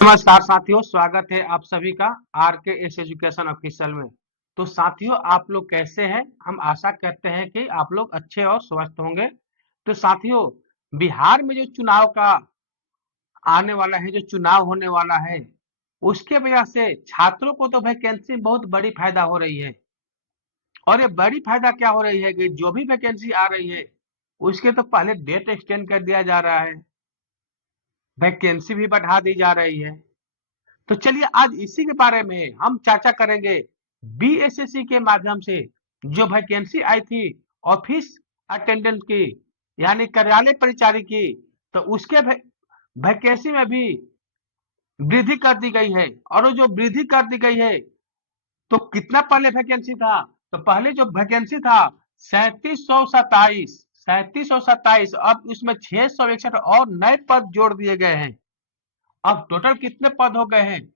नमस्कार साथियों, स्वागत है आप सभी का आर के एस एजुकेशन ऑफिशियल में। तो साथियों, आप लोग कैसे हैं? हम आशा करते हैं कि आप लोग अच्छे और स्वस्थ होंगे। तो साथियों, बिहार में जो चुनाव का आने वाला है, जो चुनाव होने वाला है, उसके वजह से छात्रों को तो वैकेंसी बहुत बड़ी फायदा हो रही है। और ये बड़ी फायदा क्या हो रही है कि जो भी वैकेंसी आ रही है, उसके तो पहले डेट एक्सटेंड कर दिया जा रहा है, वैकेंसी भी बढ़ा दी जा रही है। तो चलिए आज इसी के बारे में हम चर्चा करेंगे। बीएसएससी के माध्यम से जो वैकेंसी आई थी ऑफिस अटेंडेंट की, यानी कार्यालय परिचारी की, तो उसके वैकेंसी में भी वृद्धि कर दी गई है। और वो जो वृद्धि कर दी गई है, तो कितना पहले वैकेंसी था? तो पहले जो वैकेंसी था 3727, अब उसमें 661 और नए पद जोड़ दिए गए हैं। अब टोटल कितने पद हो गए हैं?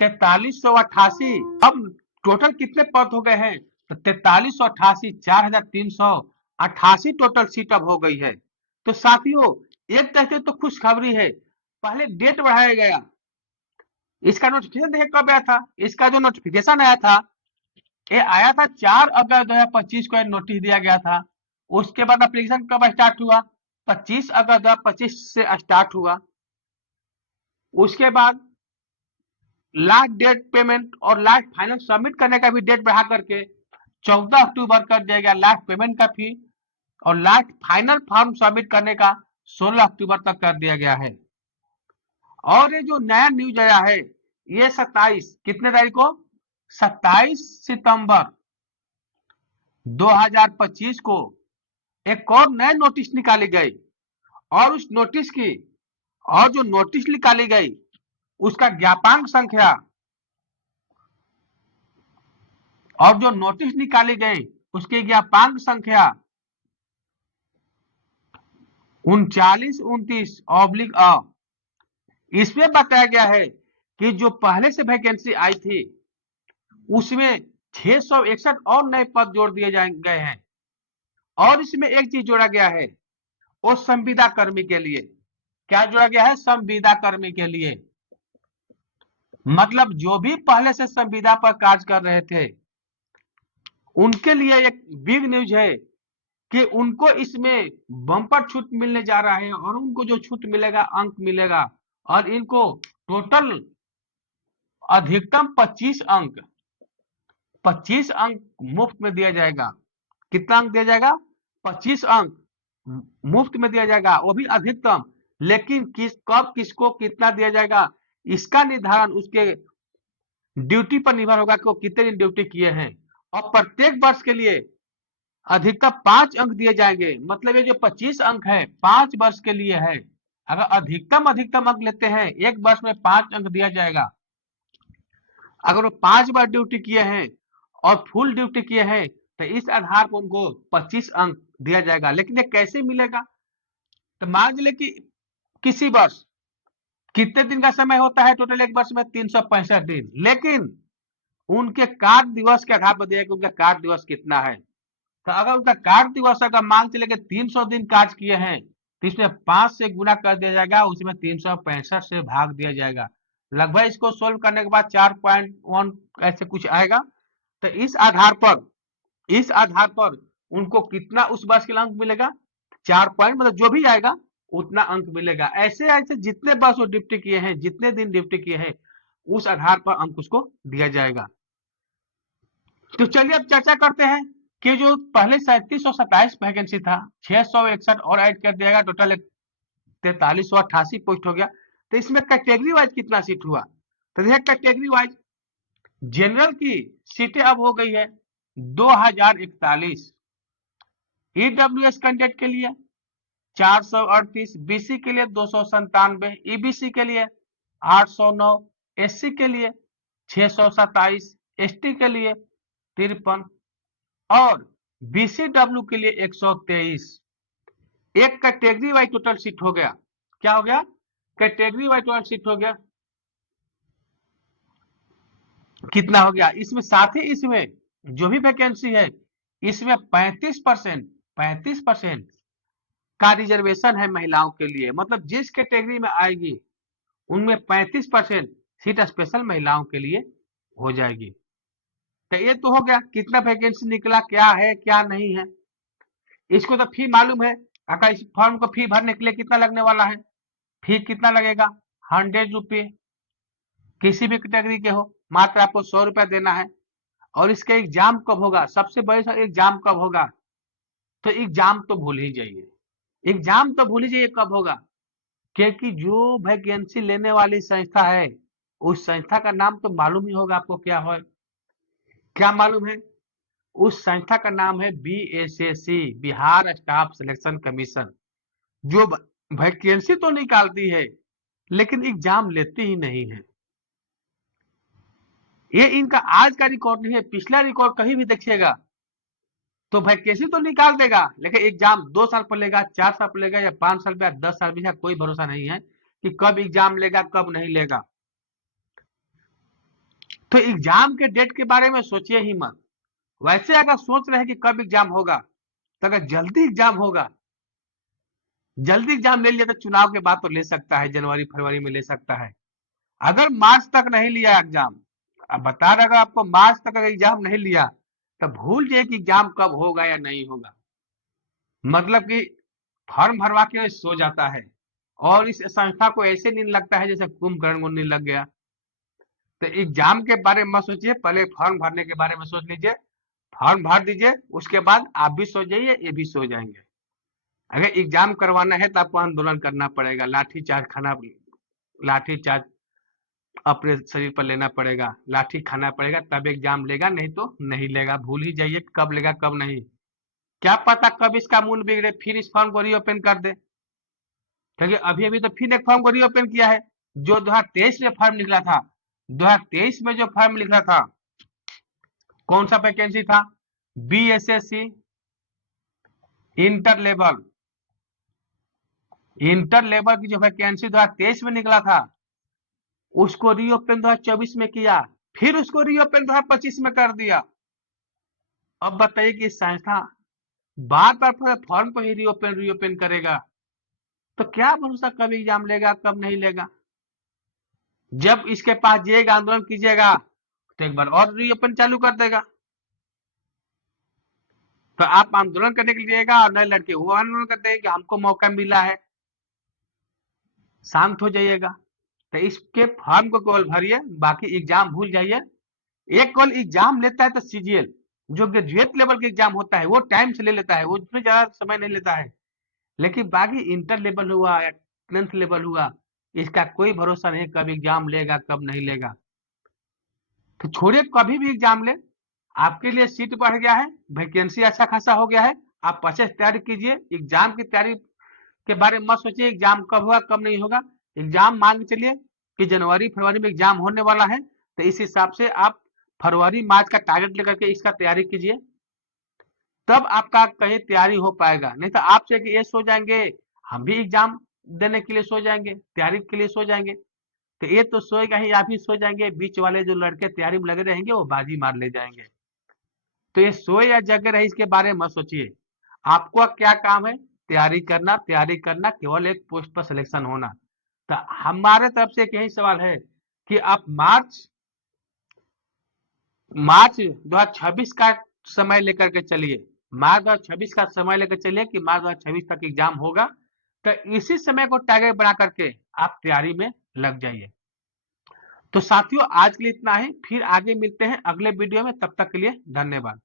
4388। अब टोटल कितने पद हो गए हैं? तो 4388, 4388 टोटल सीट अब हो गई है। तो साथियों, एक तरह से तो खुशखबरी है। पहले डेट बढ़ाया गया, इसका नोटिफिकेशन देखिए कब आया था। इसका जो नोटिफिकेशन आया था, ये आया था 4 अगस्त 2025 को नोटिस दिया गया था। उसके बाद एप्लीकेशन कब स्टार्ट हुआ? 25 अगस्त 2025 से स्टार्ट हुआ। उसके बाद लास्ट डेट पेमेंट और लास्ट फाइनल सबमिट करने का भी डेट बढ़ा करके 14 अक्टूबर कर दिया गया लास्ट पेमेंट का फी, और लास्ट फाइनल फॉर्म सबमिट करने का 16 अक्टूबर तक कर दिया गया है। और ये जो नया न्यूज आया है, ये 27 कितने तारीख को? 27 सितंबर 2025 को एक और नए नोटिस निकाली गई। और उस नोटिस की, और जो नोटिस निकाली गई उसका ज्ञापांक संख्या, और जो नोटिस निकाली गई उसकी ज्ञापांक संख्या 3929/अ। इसमें बताया गया है कि जो पहले से वैकेंसी आई थी उसमें 661 और नए पद जोड़ दिए गए हैं। और इसमें एक चीज जोड़ा गया है, वो संविदा कर्मी के लिए। क्या जोड़ा गया है? संविदा कर्मी के लिए। मतलब जो भी पहले से संविदा पर कार्य कर रहे थे, उनके लिए एक बिग न्यूज है कि उनको इसमें बम्पर छूट मिलने जा रहा है। और उनको जो छूट मिलेगा, अंक मिलेगा, और इनको टोटल अधिकतम 25 अंक मुफ्त में दिया जाएगा। कितना अंक दिया जाएगा? 25 अंक मुफ्त में दिया जाएगा, वो भी अधिकतम। लेकिन कब किसको कितना दिया जाएगा, इसका निर्धारण उसके ड्यूटी पर निर्भर होगा कि वो कितने दिन ड्यूटी किए हैं। और प्रत्येक वर्ष के लिए अधिकतम 5 अंक दिए जाएंगे। मतलब ये जो 25 अंक है 5 वर्ष के लिए है। अगर अधिकतम अंक लेते हैं, एक वर्ष में 5 अंक दिया जाएगा। अगर वो 5 बार ड्यूटी किए हैं और फुल ड्यूटी किए हैं, तो इस आधार पर उनको 25 अंक दिया जाएगा। लेकिन ये कैसे मिलेगा? तो मान लीजिए कि किसी वर्ष कितने दिन का समय होता है? टोटल एक वर्ष में 365 दिन। लेकिन उनके कार्य दिवस के आधार पर दिया कि उनका कार्य दिवस कितना है। तो अगर उनका कार्य दिवस अगर मान चले कि 300 दिन कार्य किए हैं, तो इसमें 5 से गुना कर दिया जाएगा, उसमें 365 से भाग दिया जाएगा। लगभग इसको सोल्व करने के बाद 4.1 ऐसे कुछ आएगा। तो इस आधार पर उनको कितना उस वर्ष के लिए अंक मिलेगा? 4 पॉइंट, मतलब जो भी आएगा उतना अंक मिलेगा। ऐसे ऐसे जितने वर्ष वो ड्यूटी किए हैं, जितने दिन ड्यूटी किए हैं, उस आधार पर अंक उसको दिया जाएगा। तो चलिए अब चर्चा करते हैं कि जो पहले 3727 वैकेंसी था, 661 और ऐड कर दिया गया, टोटल 4388 पोस्ट हो गया। तो इसमें कैटेगरी वाइज कितना सीट हुआ? तो देखिए कैटेगरी वाइज जनरल की सीटें अब हो गई है 2041, ईडब्ल्यूएस कैंडिडेट के लिए 438, बीसी के लिए 297, ईबीसी के लिए 809, एससी के लिए 627, एसटी के लिए 53, और बीसीडब्ल्यू के लिए 123। एक कैटेगरी वाइज टोटल सीट हो गया। क्या हो गया? कैटेगरी वाइज टोटल सीट हो गया। कितना हो गया? इसमें साथ ही इसमें जो भी वैकेंसी है, इसमें 35% का रिजर्वेशन है महिलाओं के लिए। मतलब जिस कैटेगरी में आएगी उनमें 35% सीट स्पेशल महिलाओं के लिए हो जाएगी। तो ये तो हो गया कितना वैकेंसी निकला, क्या है क्या नहीं है। इसको तो फी मालूम है, अगर इस फॉर्म को फी भरने के लिए कितना लगने वाला है, फी कितना लगेगा, 100 रुपये, किसी भी कैटेगरी के हो, मात्र आपको 100 रुपया देना है। और इसका एग्जाम कब होगा, सबसे बड़े एग्जाम कब होगा, तो एग्जाम तो भूल ही जाइए, एग्जाम तो भूल ही जाइए कब होगा, क्योंकि जो वैकेंसी लेने वाली संस्था है उस संस्था का नाम तो मालूम ही होगा आपको, क्या है, क्या मालूम है, उस संस्था का नाम है BSSC, Bihar staff selection commission, जो वैकेंसी तो निकालती है लेकिन एग्जाम लेती ही नहीं है। ये इनका आज का रिकॉर्ड नहीं है, पिछला रिकॉर्ड कहीं भी देखिएगा तो वैकेंसी तो निकाल देगा लेकिन एग्जाम 2 साल पर लेगा, 4 साल पर लेगा, या 5 साल पर, या 10 साल में, कोई भरोसा नहीं है कि कब एग्जाम लेगा कब नहीं लेगा। तो एग्जाम के डेट के बारे में सोचिए ही मत। वैसे अगर सोच रहे हैं कि कब एग्जाम होगा, तो अगर जल्दी एग्जाम होगा, जल्दी एग्जाम ले लिया तो चुनाव के बाद तो ले सकता है, जनवरी फरवरी में ले सकता है। अगर मार्च तक नहीं लिया एग्जाम, अब बता रहे, अगर आपको मार्च तक अगर एग्जाम नहीं लिया तो भूल जाइए कि एग्जाम कब होगा या नहीं होगा, मतलब कि फॉर्म भरवा के सो जाता है। और इस संस्था को ऐसे नींद लगता है जैसे कुंभकर्ण को नींद लग गया। तो एग्जाम के बारे में मत सोचिए, पहले फॉर्म भरने के बारे में सोच लीजिए, फॉर्म भर दीजिए, उसके बाद आप भी सो जाइए, ये भी सो जाएंगे। अगर एग्जाम करवाना है तो आपको आंदोलन करना पड़ेगा, लाठी चार्ज अपने शरीर पर लेना पड़ेगा, लाठी खाना पड़ेगा, तब एग्जाम लेगा, नहीं तो नहीं लेगा। भूल ही जाइए कब लेगा कब नहीं, क्या पता कब इसका मूड बिगड़े, फिर इस फॉर्म को रीओपन कर दे, क्योंकि अभी अभी तो फिर एक फॉर्म को रीओपन किया है। जो 2023 में फॉर्म निकला था, 2023 में जो फॉर्म निकला था, कौन सा वैकेंसी था, BSSC इंटर लेवल की जो वैकेंसी 2023 में निकला था, उसको रीओपन 2024 में किया, फिर उसको रीओपन 2025 में कर दिया। अब बताइए कि संस्था बार बार फॉर्म को ही रीओपन करेगा, तो क्या भरोसा कब एग्जाम लेगा कब नहीं लेगा। जब इसके पास जाइएगा, आंदोलन कीजिएगा, तो एक बार और रीओपन चालू कर देगा। तो आप आंदोलन करने के लिए जाइएगा और नए लड़के वो आंदोलन करते हैं कि हमको मौका मिला है, शांत हो जाइएगा। तो इसके फॉर्म को केवल भरिए, बाकी एग्जाम भूल जाइए। एक केवल एग्जाम लेता है तो CGL, जो ग्रेजुएट लेवल का एग्जाम होता है, वो टाइम से ले लेता है, वो उसमें ज्यादा समय नहीं लेता है। लेकिन बाकी इंटर लेवल हुआ या 10th लेवल हुआ, इसका कोई भरोसा नहीं कब एग्जाम लेगा कब नहीं लेगा। तो छोड़िए कभी भी एग्जाम ले, आपके लिए सीट बढ़ गया है, वैकेंसी अच्छा खासा हो गया है, आप अच्छे से तैयारी कीजिए। एग्जाम की तैयारी के बारे में मत सोचिए एग्जाम कब होगा कब नहीं होगा। एग्जाम मान के चलिए कि जनवरी फरवरी में एग्जाम होने वाला है, तो इस हिसाब से आप फरवरी मार्च का टारगेट लेकर के इसका तैयारी कीजिए, तब आपका कहीं तैयारी हो पाएगा। नहीं तो आप से कि ये सो जाएंगे, हम भी एग्जाम देने के लिए सो जाएंगे, तैयारी के लिए सो जाएंगे, तो ये तो सोएगा ही, आप ही सो जाएंगे, बीच वाले जो लड़के तैयारी में लगे रहेंगे वो बाजी मार ले जाएंगे। तो ये सोए या जगे रहे इसके बारे में मत सोचिए, आपको क्या काम है, तैयारी करना, केवल एक पोस्ट पर सिलेक्शन होना। तो हमारे तरफ से एक यही सवाल है कि आप मार्च 2026 का समय लेकर के चलिए, मार्च 2026 का समय लेकर चलिए कि मार्च 2026 तक एग्जाम होगा, तो इसी समय को टारगेट बना करके आप तैयारी में लग जाइए। तो साथियों आज के लिए इतना ही, फिर आगे मिलते हैं अगले वीडियो में, तब तक के लिए धन्यवाद।